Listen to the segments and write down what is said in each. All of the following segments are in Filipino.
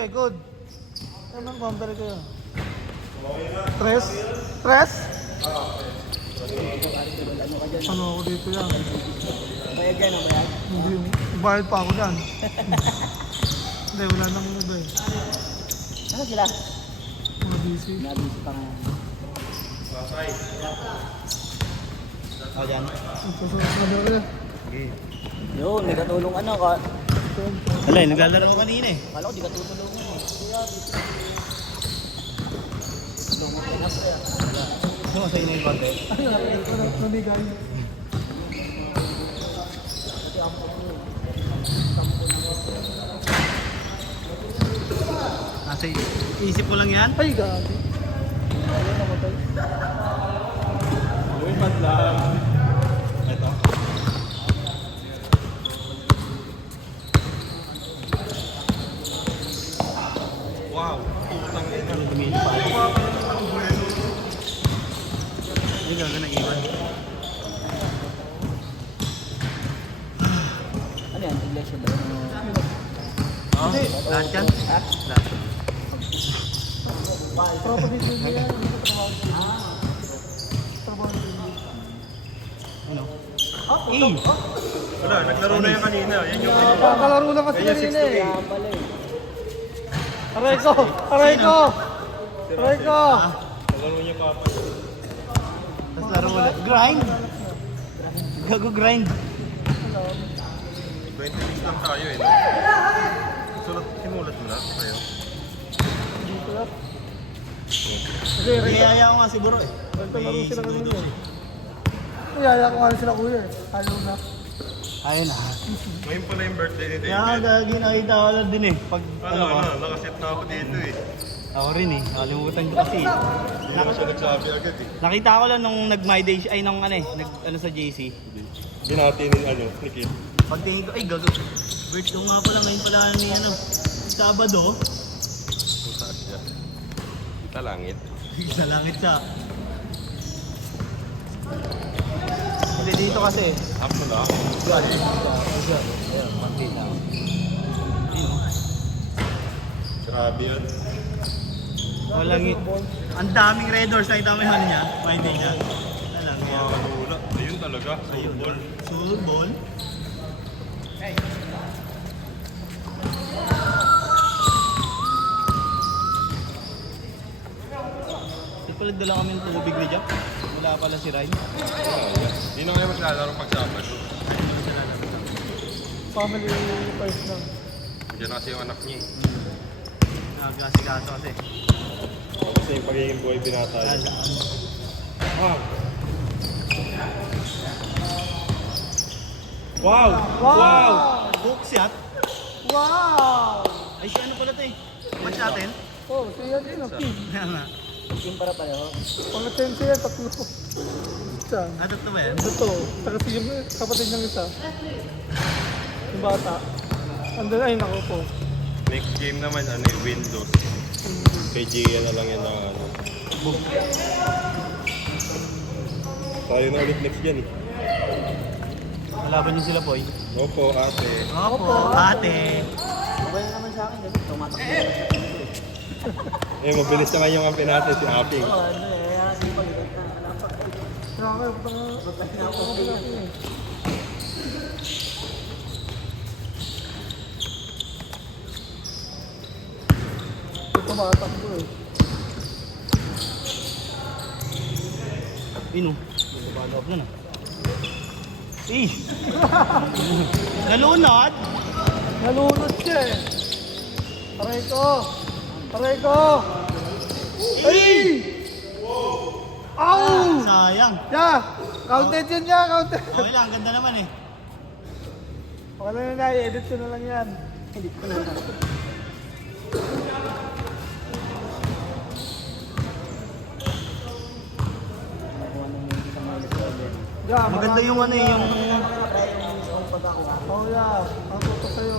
Okay, good. Ano ang compare ko yun? Tres? Tres? Ano ako dito yan? Bayad yan, o bayad? Hindi, bayad pa ako dyan. Hindi, wala nang iba eh. Ano sila? Mga busy. Nabisi pa nga. O yan. Ano ka na? Yun, may katulong ano ka. Wala, naglalaro ko kanina eh. Kala ko di ka tutulungan eh. Tulong mo pinas ko yan. Ano sa inyo yung konti? Ano? Namigay. Nasa isip mo lang yan? Ay, gabi. Ayun, namatay. Lumipad lang. Ito. Wow. Putang ina. Tumili pa. Hindi ka na iwan. Ano yan? Iglesia daw. Oo. Lahat yan? Ha? Lahat. Tropa dito yan. Trabaho dito. Ano? Wala, naglaro na yan kanina. Yan yung Kakalaro na kasi Kaya kanina eh. Kaya pala eh. Aray ko! Aray ko! Aray ko! naglaro niya pa. Tapos laro ulit. Grind! Gago grind. 26 lang tayo eh. No? Sulat, simulat mo na. Kaya. Dito lang. Kasi Aray ko. Kaya nga siguro eh. Nagkalaro sila kanina eh. Kaya ko nga sila kuya eh. Ayaw na. Ayun na. Ngayon pala yung birthday ni Kaya nga David. gagi nakita ko lang din eh. Pag Ano, ba? nakaset na ako dito eh. Ako rin eh. Nakalimutan ko kasi. Hindi naman siya nagsabi agad eh. Nakita ko lang nung nag-my day, ay nung ano eh, ano sa JC. Binati ni ano, ni Kim. Pagtingin ko, ay gago. Birthday ko nga pala ngayon pala ni ano, Sabado. Kung saan siya. Kita langit. Sa langit siya. Hindi dito kasi. Up mo lang. Ayun, pagkita. Grabe yun. Walang ang daming red doors, nakita mo yung ano niya, my day niya. Ano lang yan. Wala. Ayun talaga. Softball. Surbol. Di pala dala kami ng tubig ni Jack. Wala pala si Ryan. Hindi na kayo maglalaro pag-sabat. Family first lang. Diyan na kasi yung anak niya eh. Nagkasikaso kasi. Kasi yung pagiging buhay binata yun. Wow! Wow! Book shot. Wow! Ay, si ano pala ito eh. Match natin? Oh, siya din ang team. Kaya nga. Team para pareho. Pang-attention yan, tatlo. Isa. Ano to ba yan? Ito, saka si yung kapatid niyang isa. Yung bata. Andun ay nako po. Next game naman, ano yung Windows. Kay Gia na lang yan na ano. Tayo na ulit next yan eh. Malaban niyo sila, Boy. Opo, ate. Opo, ate. Okay na naman sa akin. David. Tumatakbo. Eh, mabilis naman yung kampi natin, si Aping. Oo, ano eh. Hindi pa ligat na. Wala pa. Kaya kayo, putang ito matakbo eh. Ino. Nagpapalo up na na. Eh! Nalunod! Nalunod siya eh. Aray ko! Aray ko! Ay! Ow! Sayang. Yeah! Counted yun niya, counted. Okay lang, ganda naman eh. Okay lang na, i-edit ko na lang yan. Edit ko na lang. Nakuha ng isang mga ulit. Yeah, Maganda yung ano eh, yung... Oh yeah, ang tuto sa'yo.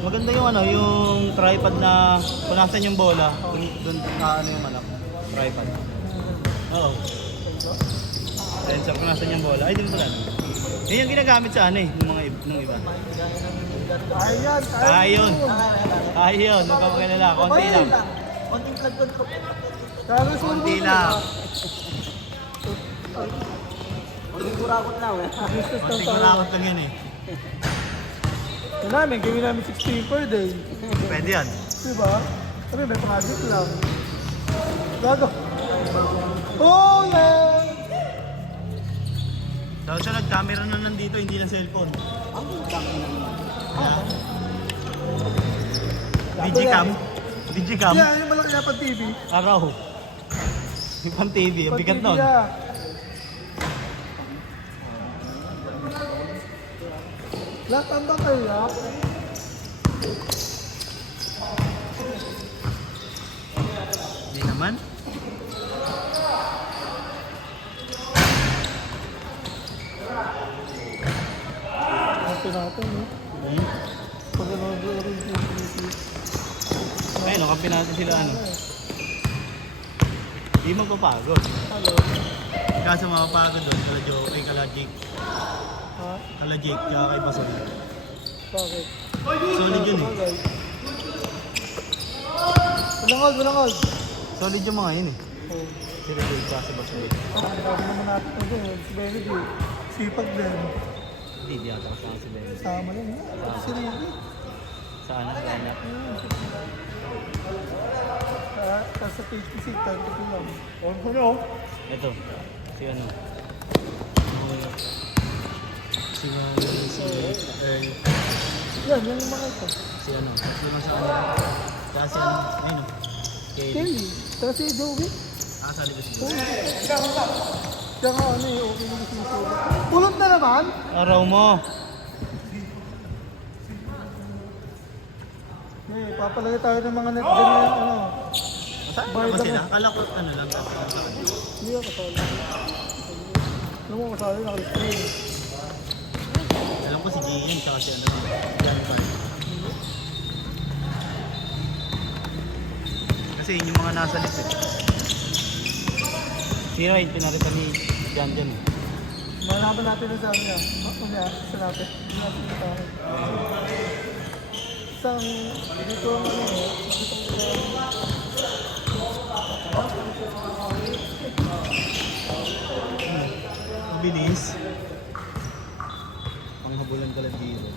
Maganda yung ano, yung tripod na kung nasan yung bola, doon ano yung anak. Tripod. Oo. Sensor kung nasan yung bola. Ay, din pala. Yun yung ginagamit sa ano eh, ng mga nung iba. Kaya yan, Kaya yun. Kaya yun. Huwag kang magalala. Konti lang. Konting blood control. Kaya sulbol Konti mo lang. Konting kurakot lang. Konti ko lakot lang yun eh. Yan namin, gawin namin 16 per day. Pwede yan. Diba? Sabi, may project lang. Gago. Oh, yeah! Sa sunod, camera na nandito, hindi lang cellphone. Ang dami naman. Digicam. Digicam. Yeah, yung malaki na pang TV. Araw. Yung pang TV, ang bigat nun. Lahat ang tatay ya. Hindi naman. Ito natin, eh. Pag ano, rin Ayun, kampin natin sila ano. Hindi magpapagod. Hello. Kaso mapapagod doon, kala Joey, kala Jake. Ha? Kala Jake, tsaka kay Basol. Bakit? Solid yun eh. Bagay. Walang hold. Solid yung mga yun eh. Oh. Sila Jake, tsaka si Basol. Ang dami naman natin ito din. Si Benedict. Sipag din. Hindi, di ata kasama si Ben. Sama lang. Si Ricky. Saan na sila na? Tapos sa PHPC, 30 ko lang. Ano? Ito, si ano. Si Earl. Yan, yan yung mga ito. Si ano, tatlo lang sa kanila. Tsaka si ano, ayun o. Kelly. Tapos si Joey. Sali ko si Oo. Joey. Diyan ka ano eh, okay naman sinusulat. Pulot na naman? Araw mo. Eh, papalagay tayo ng mga net dyan na ano. Saan Bayad ba sila? ako. Akala ko ano lang. Hindi ako kasali. Alam mo, kasali na Christine. Alam ko si Gian, tsaka si ano. Yan ba? Kasi yun yung mga nasa list eh. Si Ryan, pinarita ni Jan dyan eh. Malaban natin na sa kanya. Kunya, isa natin. Hindi natin ito. Isang, dito ang ano eh. Bilis. Panghabulan ka lang dito.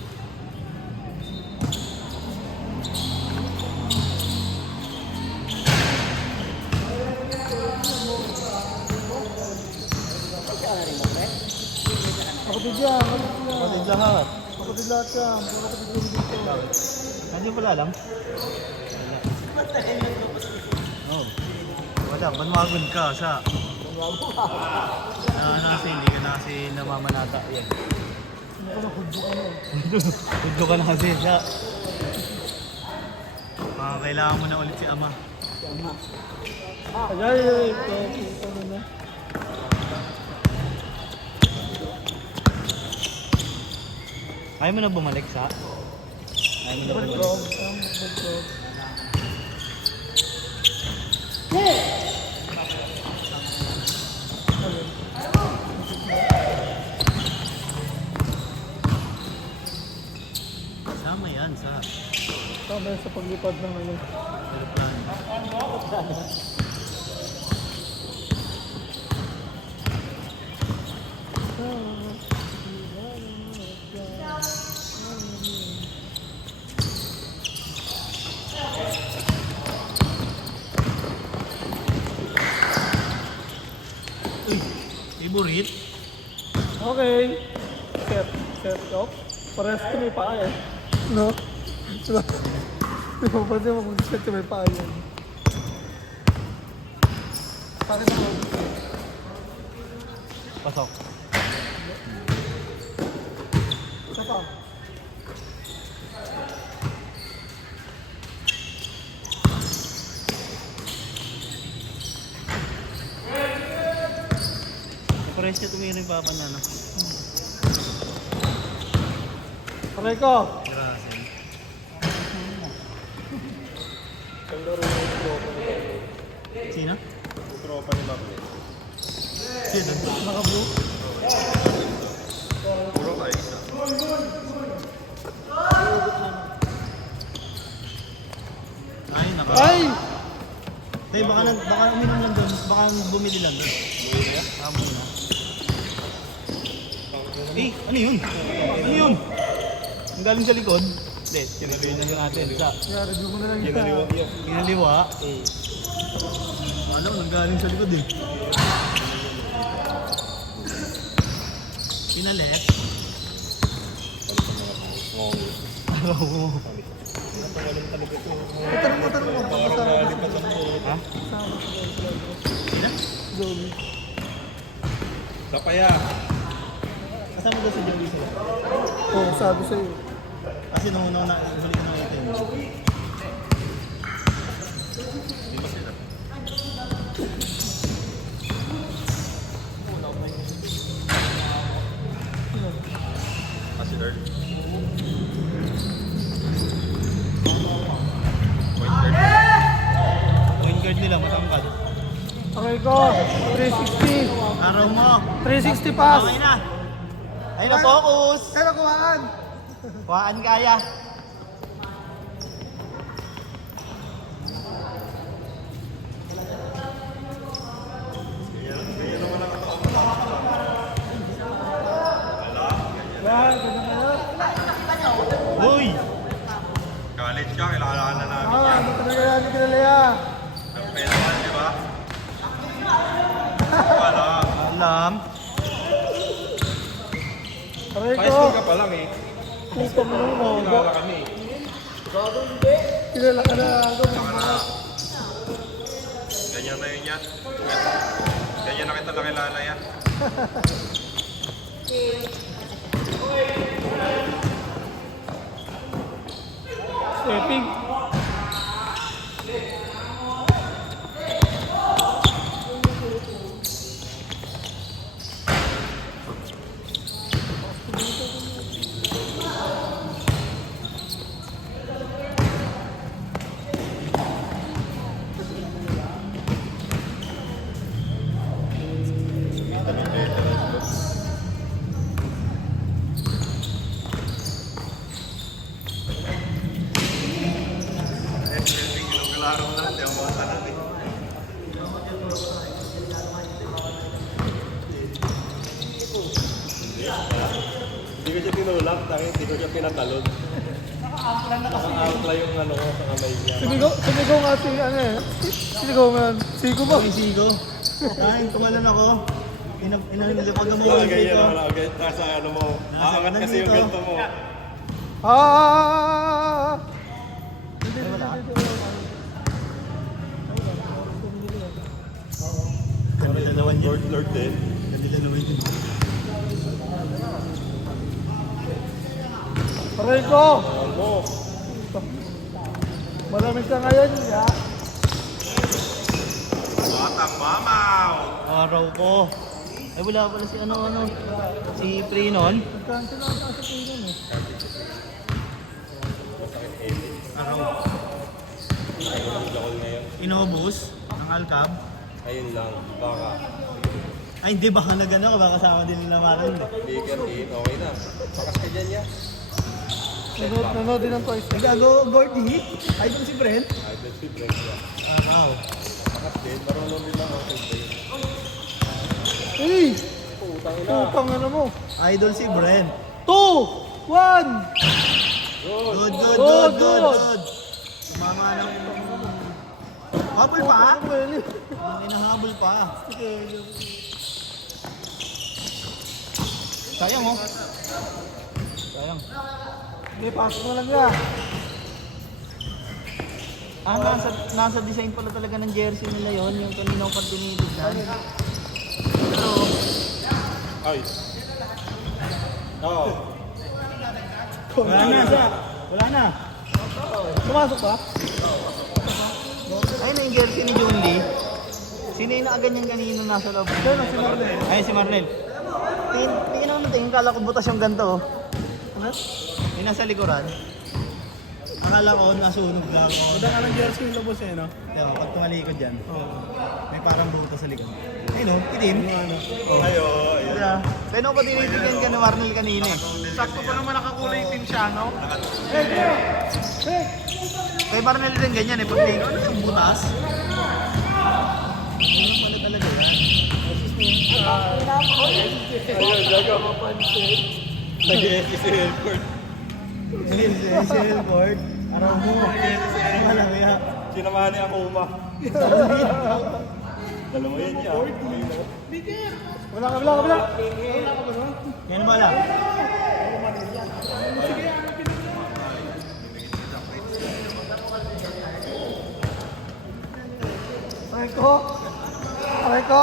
Kapatid yan, Kapatid lahat. Kapatid lahat yan. Kapatid yung dito. Hindi pala alam. Wala. Oh. Wala, banwagon ka sa... ano kasi, hindi ka na kasi namamanata. Yan. Ano ka na, hudyo ka na. Tudlo ka na kasi sa... kailangan mo na ulit si Ama. Ay, ito, ano na. Ayaw mo na bumalik sa... Ayaw mo na bumalik. Bagrog. Sama yan sa... Tama yan sa paglipad ng ano. aeroplano. Uy, favorite? Okay. Set up. Parehas ko may paa eh. No? Diba? Di ba pwede mo kung set ko may paa yan? Bakit ako? Pasok. Isa pa. Pares niya tumira yung papa na, no? Aray ko! Grabe. Sino? Tropa ni Bakit. Sino? Naka-blue? Puro ka isa. Ay, naka. Ay! Tay, baka uminom lang doon. Baka bumili lang doon. Tama na. Eh, ano yun? Ano yun? Ang galing sa likod. Hindi, sinabihin na lang natin. Kaya review mo na lang isa. Pinaliwa. Ano, ang galing sa likod eh. Pinalet. Araw mo. Putar mo. Ha? Zoe. Sapaya. Kasama daw si Joey sila. Oo, sabi sa'yo. Kasi nung una na huli ko ng item. Kasi Lord. Point guard nila, matangkad. Okay ko. 360. Araw mo. 360 pass. Okay na. Ay na, focus. Pero kuhaan. Kuhaan kaya. Yan, ganyan na yan. Uy! College ka, kailangan na namin yan. Ano talaga yan, hindi kilala yan. Ang pera, di ba? Wala. Alam. Okay High ko. school ka pa lang eh. Puto mo nung mo. Kilala kami eh. Kilala ka na. Saka na. Ganyan na yun yan. Ganyan na kita nakilala yan. Stepping. Kilaro na, di ako makatanong eh. Hindi ko siya tinulak, hindi ko siya pinatalon. Naka-outla yung ano ko sa kamay niya. Sinigaw nga si ano eh. Sinigaw nga. Sigo ba? Uy, sigo. Kain, tumalan ako. Inalipag mo Wala ko ganyan, dito. wala ganyan. Nasa ano mo, aangat kasi yung nandito. ganito mo. Ah! Ay, wala. Ganda dalawan yun. Lord din. Ganda dalawan yun. Aray ko! Ano? Malamig ka ngayon, ya. Batang mamaw! Araw ko. Ay, wala pala si si Prinon. Nagkanto lang sa tingin eh. Araw. Lakol na yun. Inobos ang Alcab. Ayun lang, baka. Ay, hindi, baka nagano ka, baka kasama din nila Marin. Bigger in, okay na. Pakas ka dyan yan. Nanood din ng Toys. Nagago, Gordy. Ay, doon si Brent. Ay, that's it, break yan. Araw. Pakas din, marunong din lang ako sa Hey! Putang ina. Putang ano mo. Idol si Brent. 2! 1! Good. Sumama ng... Habol pa? Ang inahabol pa. Sayang oh. Sayang. Hindi, pasok na lang ya. Ah, nasa design pala talaga ng jersey nila yon, yung kanina ko pagdinitignan. Pero, Ay. Oo. wala na. Pumasok pa? Ayun na yung jersey ni Jun Lee. Sino yung nakaganyan kanina nasa loob? Yan ang si Marlene. Ayun si Marnel. Tingin ako na tingin, kala ko butas yung ganito oh. Ano? Yung nasa likuran. Akala ko nasunog lang ako. Wala ka ng jersey yung labos eh, no? Diba, pag tumalikod dyan, Oo. may parang buto sa likod. Ayun o, itim. Ano? Ayo, ayan. Diba? Kaya pa tinitigyan ka ni Warnel kanina eh. Sakto pa naman nakakulay team siya, no? Kay Warnel din ganyan eh, pag may ano yung butas. Ano pala talaga yan? Ayun, gago. Nag-ESC sa airport. Si Elford, araw mo. Alam mo yan. Sinamahan ni Akuma. Dalawa yan niya. Wala ka, wala ka, wala. Yan mo lang. Aray ko. Aray ko.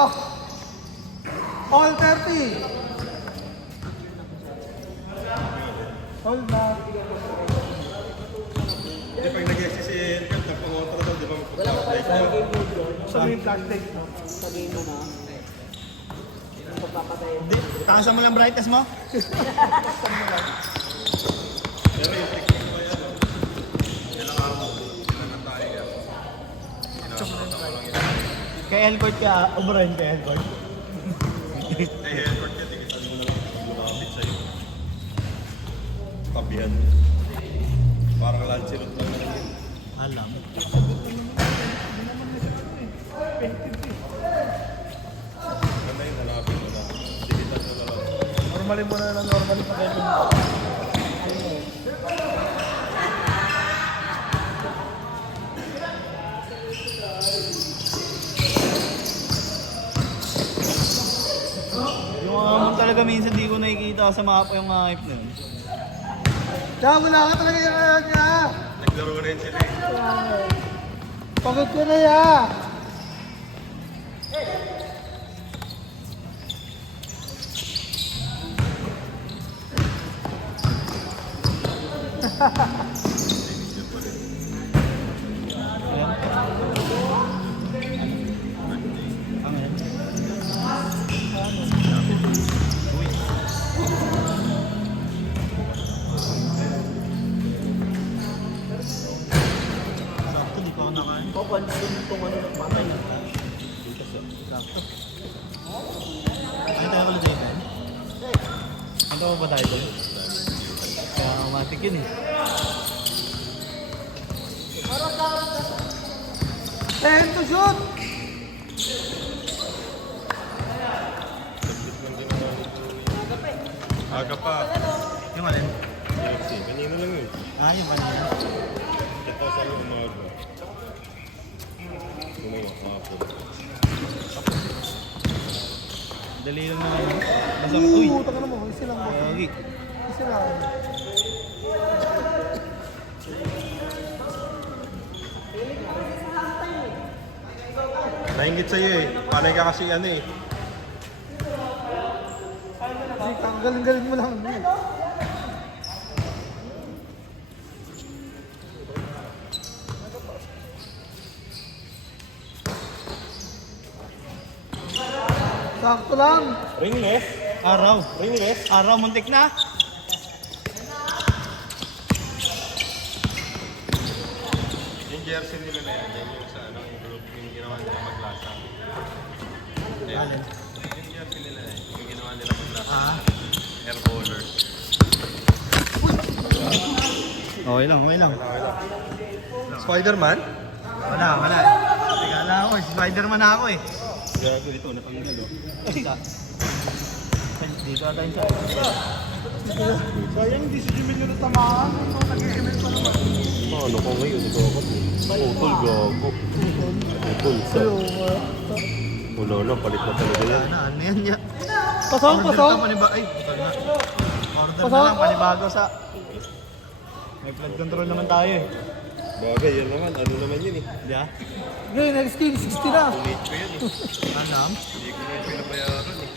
All 30. Hold na. Hindi, pag nag-ESC si airport, nagpangontra daw, di ba? Like na. Sabi yung black tape, no? Sabihin mo na. Pagpapatay. Hindi, taasan mo lang brightness mo. Pero yung technique ko yan, ilang araw, nangatay yan. Kay Elford ka, ubran kay Elford. Kay airport ka, tigitan mo na lang. Lumapit sa'yo. Tabihan. Parang lansilot lang na yun. Alam. Ganda yun, nalapit mo na. Tigitan mo na lang. Normalin mo na lang, normalin pa kayo. Yung talaga minsan di ko nakikita sa mapa yung mga hype na yun. Kaya wala ka talaga yung kaya. Naglaro rin sila eh. Pagod ko na ya. Ayan. Ang yan. Sakto, di pa ako nakain. Papansin itong ano ng patay na. Sakto. Ay, tayo ulit dito. Ano ba tayo doon? Kaya automatic yun eh. Ten to shoot. Aga pa. Yung alin? UFC, kanina lang yun. Ah, yung kanina. Ito sa umaga. Gumawa, mapo. Dali lang naman yun. Basta, uy! Taka na mo, isa lang mo. Yagi. Isa lang. Naingit sa'yo eh. Panay ka kasi ano eh. Ang galing-galing mo lang. Sakto lang. Ringless? Araw. Ringless? Araw, muntik na. Yung jersey nila na yan, yan yung sa ano, yung group, yung ginawa nila maglasa. Ayan. Alin? Yung jersey nila eh, yung ginawa nila maglasa. Ah. Air bowler. Okay lang, okay lang. Spider-Man? Wala. Tigala ako eh. Spider-Man ako eh. Gago dito, natanggal oh. Basta. Dito ata yung sa... Sayang, hindi si Jimmy nyo natamaan. Nag-email pa naman. Ano ko ngayon, ito ako. Putol, gago. Putol, sa. Wala na, palit na talaga yan. Ano yan niya? Pasok, pasok. Ay, putol na. Order na lang, panibago sa... May flood control naman tayo eh. Bagay, yan naman. Ano naman yun eh. Yeah? Ngayon, next game, 60 na. Donate ko yan eh. Anam? Hindi ko na yung pinabayaran eh.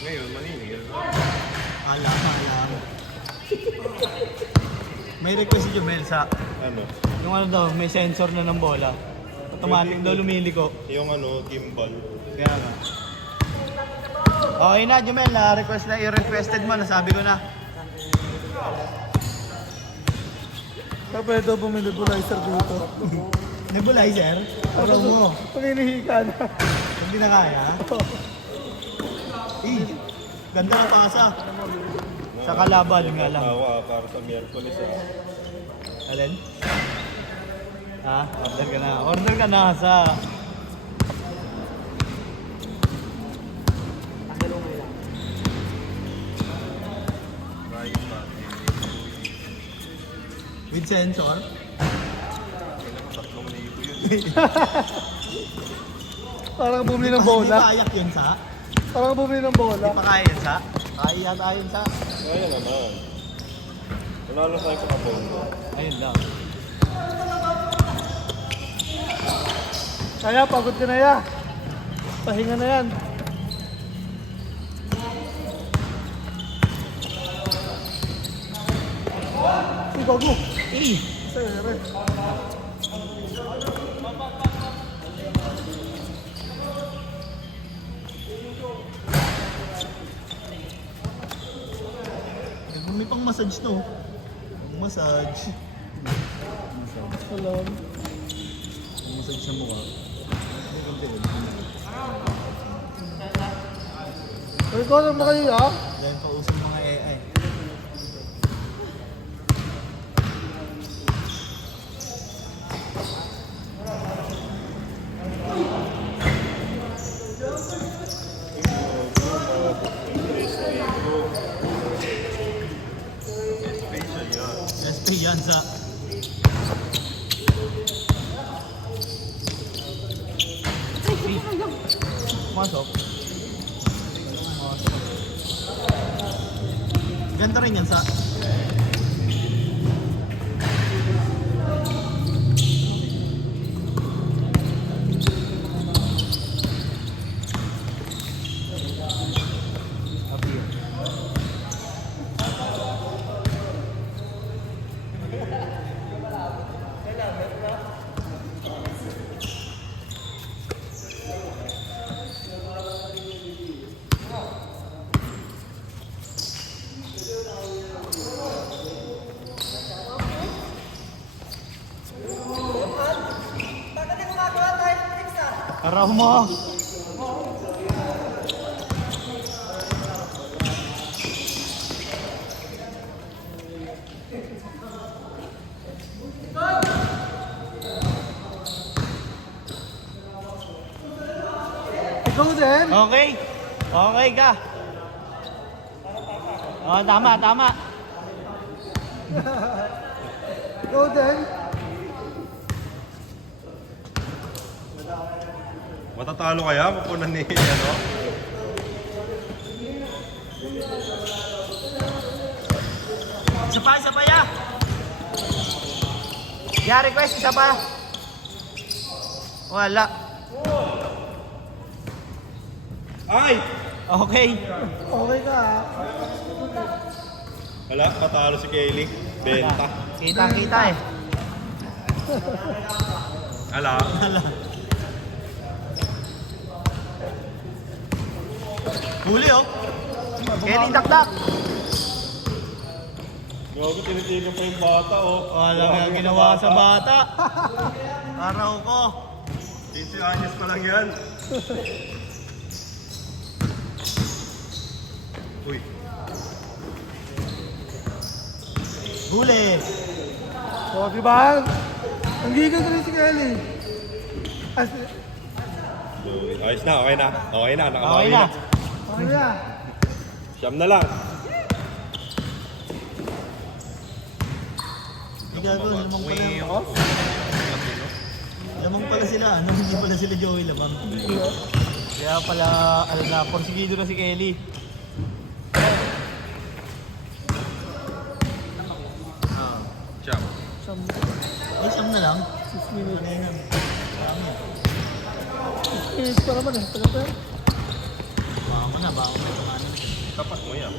Ngayon, maninigil na. Alam. May request si Jumel sa... Ano? Yung ano daw, may sensor na ng bola. Automatic daw lumiliko. Yung ano, gimbal. Kaya nga. Okay na, Jumel. Na-request na i-requested mo. Nasabi ko na. Kaya pwede bumili nebulizer dito. Nebulizer? Alam mo. Pag inihika na. Hindi na kaya? Eh, ganda na pasa. Sa kalaban nga lang. Tawa para sa Miyerkules ah. Alin? Ha? Order ka na. Order ka na sa... With sensor? Parang bumili ng Hindi bola. pa kayak yun sa? Parang bumili ng bola. Hindi pa kaya yun sa? Kaya yata yun sa? Kaya naman. Wala lang tayo kapapon. Ayun lang. Kaya pagod ka na ya. Pahinga na yan. Uy, bago. Eh! Sa'yo, rin. May pang massage no? Pang massage. Alam. Pang massage sa mukha. Uy, ikaw naman kayo ya. Dahil pausap mga AI. SP yan sa... Masok. Ganda rin yan sa... Araw mo! Ikaw din. Okay. Okay ka. Oh, tama, tama. Ikaw din. Matatalo kaya? Mapunan ni ano? Isa pa ya. Ya, request, isa pa. Wala. Ay! Okay. Okay ka ha. Wala, matalo si Kaylee. Benta. Kita-kita eh. Ala. Huli oh. Kelly dakdak. Gago, tinitigan pa yung bata oh. Wala nga ginawa sa bata. Araw ko. 15 anyos pa lang yan. Uy. Huli. O, diba? Ang gigan ko rin si Kelly. Ayos na, okay na. Okay na, Okay nakabawi na. na. Okay na. Siyam na lang. Hindi gago, lamang pala. Lamang pala sila, ano? Hindi pala sila Joey lamang. Kaya pala, alam na, porsigido na si Kelly. Siyam. Ay, siyam na lang. 6 minutes. Ano yan? Marami. 6 minutes pa naman eh. Tagal pa yan. Baka na kumain. Tapat mo yan.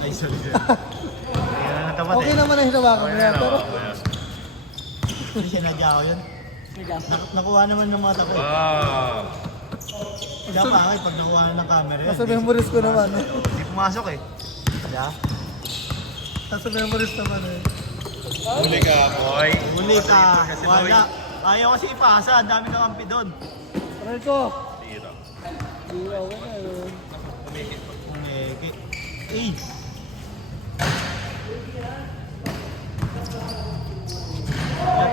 Ay, sorry. Kaya na natapat Okay eh. naman na hinawakan mo yan. Pero Hindi sinadya ko yun. Nakuha naman ng mata ko eh. Ah. Kaya pa ako pag nakuha na ng camera yun. nasa memories ko naman eh. Hindi pumasok eh. Kaya? Nasa memories naman eh. Huli ka, boy. Huli ka. Kasi Wala. Ayaw kasi ipasa. Ang dami ng kampi doon. Aray ko. Tira. Hindi ako na yun. Umeke. Eh.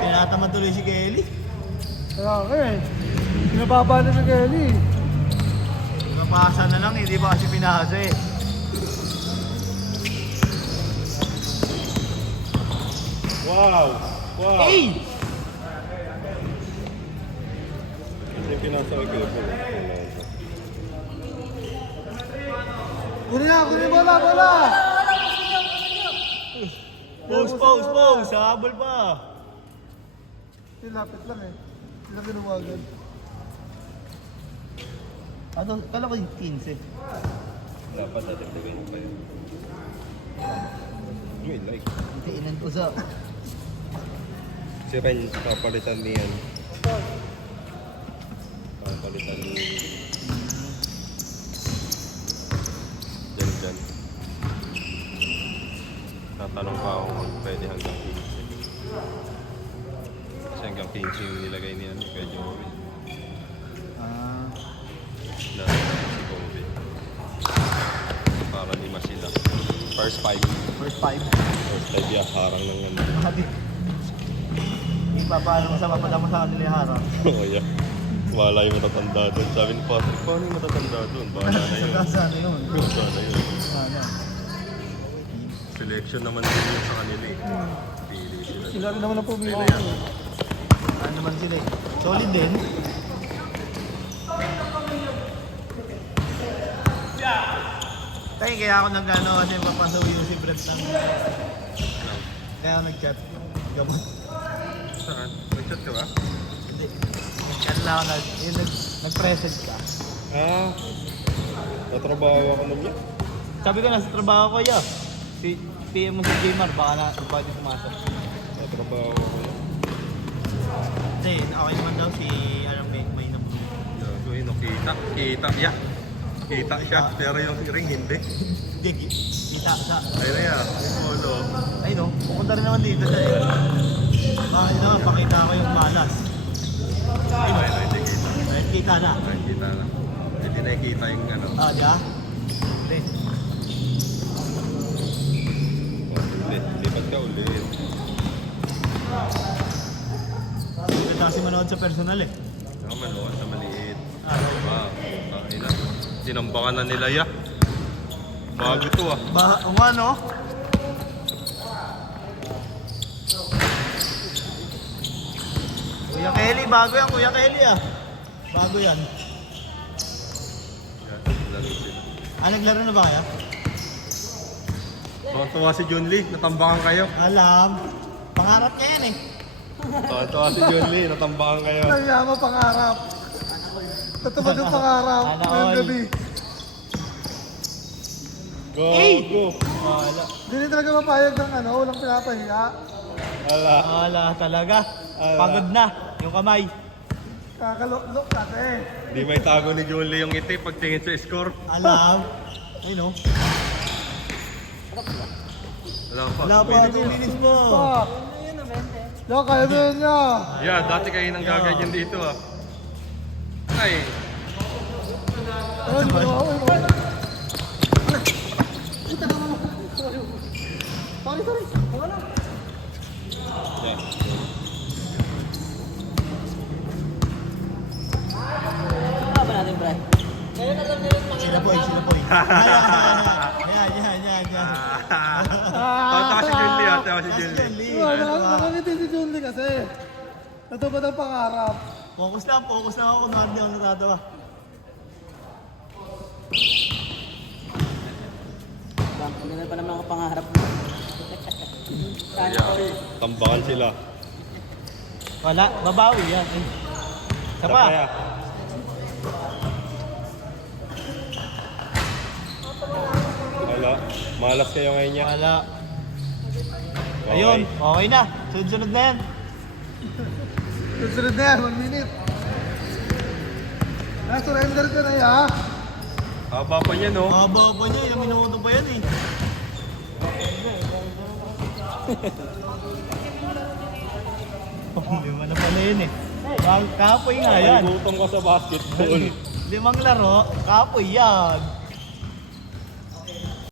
Tinatamad tuloy si Kelly. Kaya ka eh. Pinababa na si Kelly. Napasa na lang, hindi ba kasi pinasa eh. Wow! Wow! Eh! Kasi pinasa ko yung Kunin bola, bola! Pose! Habol pa. Lapit lang eh. Hindi lang ginuwagan. Ano? Kala ko yung 15. Dapat natagdagan pa yun. May like. Hindi inan ko sa... Si Ren, papalitan niyan. Papalitan ni... Diyan. Tatanong pa ako kung pwede hanggang 15. Kasi hanggang 15 yung nilagay niya ni Kuya Joey. Ah... Na si Kobe. Para lima sila. First 5. First 5. First 5 ya, harang ng ano. Sabi. Hindi pa paano mo sa papadama sa kanila yung harap. Oo, yeah. Wala yung matatanda doon. Sabi ni Patrick, paano yung matatanda doon? Bahala na yun. Sana yun. Bahala yun. Sana. Selection naman din yun sa kanila eh. Pili sila. Sila rin naman ang pumili. Sila yan. Ano naman sila eh. Solid din. Kaya ako nag-ano kasi papasuwi yung si Brett ng... Kaya ako nag-chat. Gamot. Saan? Nag-chat ka ba? Hindi. Nag-chat lang ako nag-present ka. Ah. Natrabaho ako nun yan. Sabi ko nasa trabaho ko ya. Si PM mo si Jmar, baka na pwede pumasok. Natrabaho ako nun. Hindi, okay naman daw si alam may number. Gago yun, kita. Yeah. Kita siya, pero yung ring hindi. Hindi, kita sa... Ayun na yan, yung polo. Ay no, pupunta rin naman dito siya eh. Bakit naman, pakita ko yung malas. Ayun, hindi kita. Ay, kita na. Ayun, kita na. Hindi nakikita yung ano. Ah, diya? Hindi. Lipat ka ulit. Hindi kasi manood sa personal eh. Ako manood sa maliit. Ah, Wow, okay na. Tinambakan na nila ya. Bago to ah. o nga no? Kuya Kelly, bago yan Kuya Kelly ah. Bago yan. Yan, laro sila. Ah, naglaro na ba kaya? Tuwa si John Lee, natambakan kayo. Alam. Pangarap niya yan eh. Tuwa si John Lee, natambakan kayo. Nagyama pangarap. Tatupad yung pangarap. Sana Ngayong all. gabi. Go, Hey! go. Wala. Hindi talaga mapayag ng ano, walang pinapahiya. Ala. Wala talaga. Ala. Pagod na. Yung kamay. Kakalok kasi. Di may tago ni John Lee yung ngiti pagtingin sa score. Alam. Ay no. Wala pa. Wala pa 2 minutes mo. Pa. Yo, kaya mo yun niya. Yeah, dati kayo nang gaganyan dito ah. Ay, Ano, di ba naman ako? Sorry. Wala. yeah. Sila boy. Yan. Tawa si John Lee ah, tawa si John Lee. Nakangiti si Junli kasi. Natupad ang pangarap. Focus lang ako kung hindi ako natatawa. Ang ganda pa naman ang pangarap. Yeah, tambakan sila. Wala, babawi yan. Isa pa. Kaya, wala, malas kayo ngayon niya. Wala. Okay. Ayun, okay na. Sunod na yan. Susunod na yan, 1 minute. Surrender ka na ya. Haba pa niya no. Haba pa niya, ilang minuto pa yan eh. Oh, 5 na pala yun eh. Kapoy nga yan. Gutom ka sa basketball. 5 laro, kapoy yan.